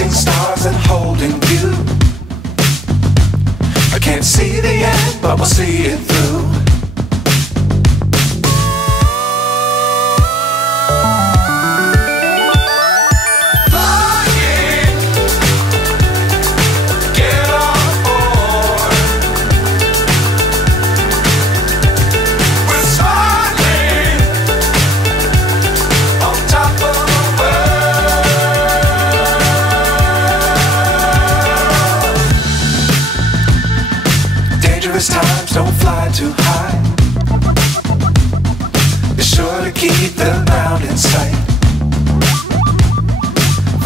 chasing stars and holding you. I can't see the end, but we'll see it through. Times don't fly too high. Be sure to keep the ground in sight.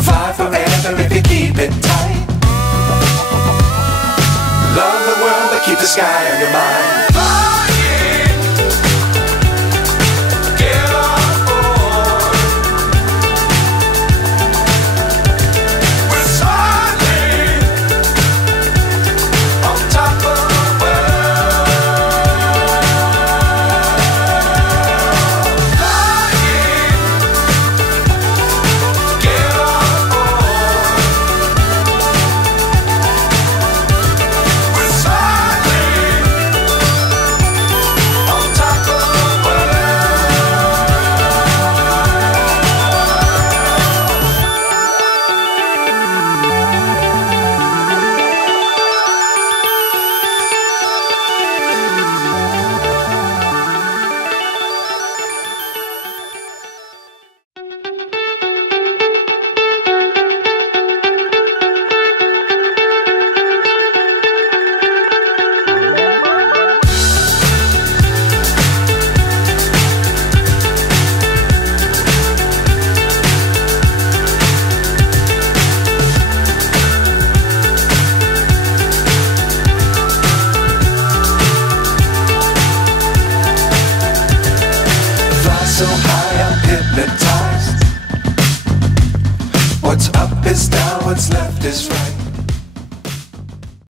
Fly forever if you keep it tight. Love the world but keep the sky on your mind.